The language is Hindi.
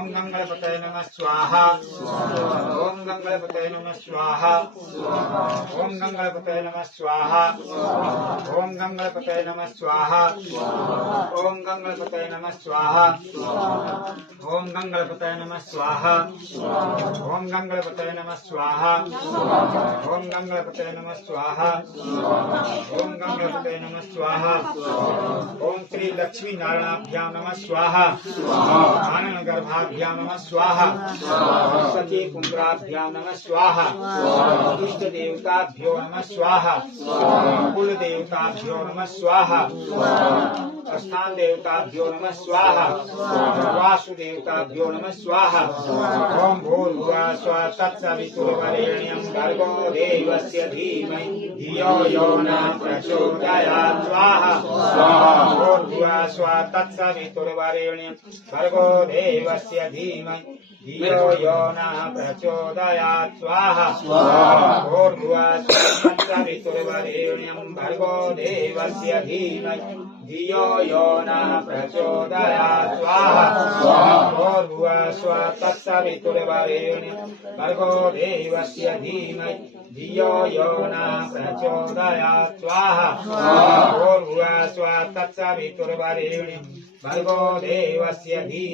ओम गंगणपतये नमः स्वाहा ओम गंगणपतये नमः स्वाहा ओम गंगणपतये नमः स्वाहा ओम गंगणपतये नमः स्वाहा ओम गंगणपतये नमः स्वाहा ओम गंगणपतये नमः स्वाहा ओम गंगणपतये नमः स्वाहा ओम गंगणपतये नमः स्वाहा ओम गंगणपतये नमः स्वाहा ओम श्री लक्ष्मी नारायणाभ्यां नमः स्वाहा आनंद गर्भाभ्यां नमः स्वाहा सखी कुंभराभ्यां नमः स्वाहा इष्ट देवताभ्यो नमः स्वाहा कुल देवताभ्यो नमः स्वाहा स्थान देवताभ्यो नमः स्वाहा वासुदेवताभ्यो नमः स्वाहा ओम भूर्भुवः स्वः तत्सवितुर्वरेण्यं भर्गो देवस्य धीमहि धियो यो न प्रचोदयात् स्वाहा भूर्भुवः स्वः तत्सवितुर्वरेण्यं भर्गो देवस्य धीमहि धियो यो न प्रचोदयात् स्वाहा भूर्भुवः स्वः तत्सवितुर्वरेण्यं भर्गो देवस्य धीमहि धियो यो न प्रचोदयात् स्वाहा भूर्भुवः स्वः तत्सवितुर्वरेण्यं भर्गो देवस्य धीमहि धियो यो न प्रचोदयात् स्वाहा भूर्भुवः स्वः तत्सवितुर्वरेण्यं भर्गो देवस्य धीमहि